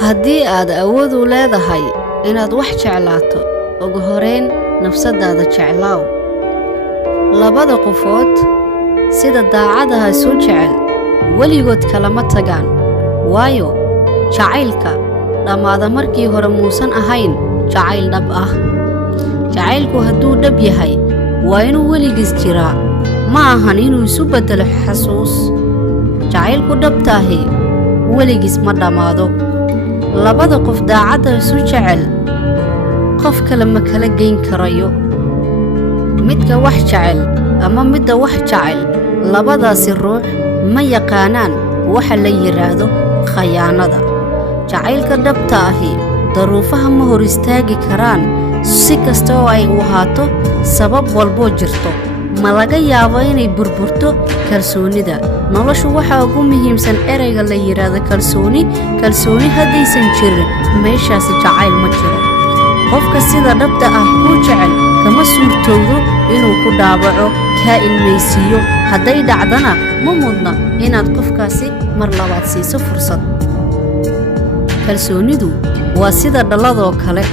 haddii aad awood u leedahay inaad wax jeclaato ugu horeyn nafsadaada jeclaaw. labada qofood sida daacadaha soo jecel weligood kalama tagaan, waayo jacaylka dhammaada markii hore muusan ahayn jacayl dhab ah. jacaylku hadduu dhab yahay waa inuu weligiis jiraa, ma ahan inuu isu beddelo xasuus. jacaylku dhabtaahi weligiis ma dhammaado. labada qof daacadda isu jecel qof kale ma kala geyn karayo. midka wax jecel ama midda wax jecel labadaasi ruux ma yaqaanaan waxa la yiraahdo khayaanada. jacaylka dhabta ahi daruufaha ma hor istaagi karaan, si kasta oo ay u ahaato sabab walboo jirto. ma laga yaabo inay burburto kalsoonida. noloshu waxa ugu muhiimsan ereyga la yiraahdo kalsooni haddaysan jirin meeshaasi jacayl ma jiro. qofka sida dhabta ah ku jecel kama suurtoodo inuu ku dhaawaco, kaa ilmaysiiyo. hadday dhacdana ma mudna inaad qofkaasi mar labaad siiso fursad. kalsoonidu waa sida dhalladoo kale.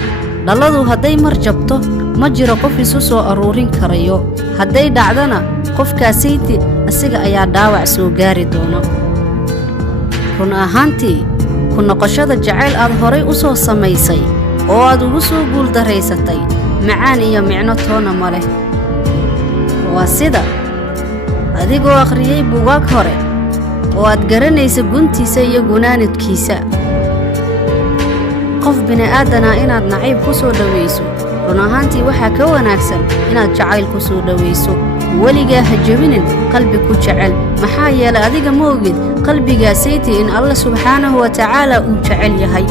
dhalladu hadday mar jabto ma jiro qof isu soo aruurin karayo. hadday dhacdana qofkaasaydi asiga ayaa dhaawac soo gaari doona. run ahaantii ku noqoshada jacayl aad horay u soo samaysay oo aad ugu soo guuldaraysatay macaan iyo micno toona ma leh. waa sida adigoo akhriyey buugaag hore oo aad garanaysa guntiisa iyo gunaanadkiisa. qof bini'aadana inaad nacayb ku soo dhawayso run ahaantii waxaa ka wanaagsan inaad jacayl ku soo dhawayso. weligaa ha jebinin qalbi ku jecel, maxaa yeelay adiga ma ogid qalbigaasaytii in alla subxaanahu wa tacaala uu jecel yahay.